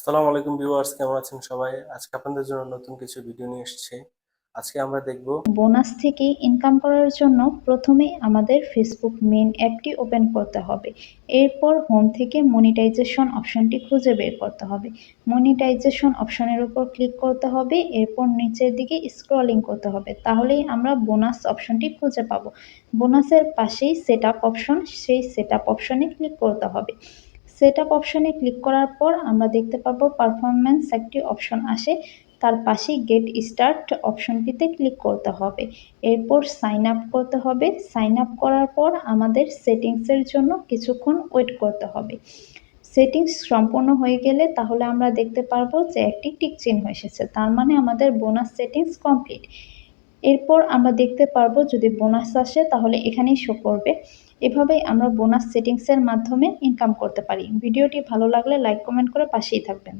আসসালামু আলাইকুম ভিউয়ার্স, কেমন আছেন সবাই? আজকে আপনাদের জন্য নতুন কিছু ভিডিও নিয়ে এসেছি। আজকে আমরা দেখব বোনাস থেকে ইনকাম করার জন্য প্রথমে আমাদের ফেসবুক মেইন অ্যাপটি ওপেন করতে হবে। এরপর হোম থেকে মনিটাইজেশন অপশনটি খুঁজে বের করতে হবে। মনিটাইজেশন অপশনের উপর ক্লিক করতে হবে, এরপর নিচের দিকে স্ক্রলিং করতে হবে, তাহলেই আমরা বোনাস অপশনটি খুঁজে পাবো। বোনাসের পাশেই সেট আপ অপশন, সেই সেট আপ অপশনে ক্লিক করতে হবে। সেট আপ অপশনে ক্লিক করার পর আমরা দেখতে পাবো পারফরম্যান্স একটি অপশন আসে, তার পাশে গেট স্টার্ট অপশনটিতে ক্লিক করতে হবে। এরপর সাইন আপ করতে হবে। সাইন আপ করার পর আমাদের সেটিংসের জন্য কিছুক্ষণ ওয়েট করতে হবে। সেটিংস সম্পূর্ণ হয়ে গেলে তাহলে আমরা দেখতে পারবো যে একটি টিক চিহ্ন এসেছে, তার মানে আমাদের বোনাস সেটিংস কমপ্লিট। এরপর আমরা দেখতে পারবো যদি বোনাস আসে তাহলে এখানেই শো করবে। এভাবেই আমরা বোনাস সেটিংসের মাধ্যমে ইনকাম করতে পারি। ভিডিওটি ভালো লাগলে লাইক কমেন্ট করে পাশেই থাকবেন।